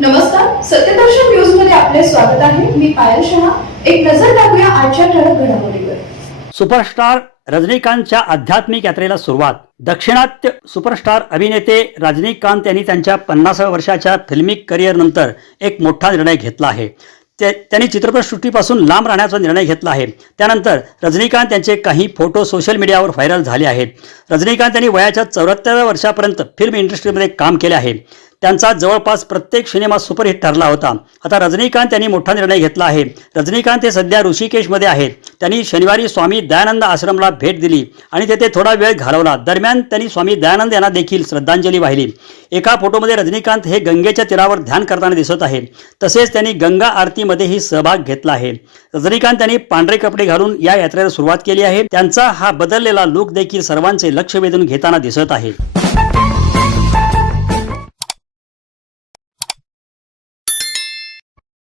नमस्कार सत्यदर्शन न्यूजमध्ये आपले स्वागत आहे. मी पायल शहा. एक नजर टाकूया आजच्या ठळक घडामोडीवर. सुपरस्टार रजनीकांतच्या आध्यात्मिक यात्रेला सुरुवात. दक्षिणात्य सुपरस्टार अभिनेते रजनीकांत यांनी त्यांच्या पन्नासाव्या वर्षाच्या फिल्मिक करिअर नंतर एक मोठा निर्णय घेतला आहे. त्यांनी चित्रपटसृष्टीपासून लांब राहण्याचा निर्णय घेतला आहे. त्यानंतर रजनीकांत यांचे काही फोटो सोशल मीडियावर व्हायरल झाले आहेत. रजनीकांत यांनी वयाच्या चौऱ्याहत्तराव्या वर्षापर्यंत फिल्म इंडस्ट्रीमध्ये काम केले आहे. त्यांचा जवळपास प्रत्येक सिनेमा सुपरहिट ठरला होता. आता रजनीकांत यांनी मोठा निर्णय घेतला आहे. रजनीकांत हे सध्या ऋषिकेशमध्ये आहेत. त्यांनी शनिवारी स्वामी दयानंद आश्रमला भेट दिली आणि तेथे थोडा वेळ घालवला. दरम्यान त्यांनी स्वामी दयानंद यांना देखील श्रद्धांजली वाहिली. एका फोटोमध्ये रजनीकांत हे गंगेच्या तीरावर ध्यान करताना दिसत आहे. तसेच त्यांनी गंगा आरतीमध्येही सहभाग घेतला आहे. रजनीकांत यांनी पांढरे कपडे घालून या यात्रेला सुरुवात केली आहे. त्यांचा हा बदललेला लुक देखील सर्वांचे लक्ष वेधून घेताना दिसत आहे.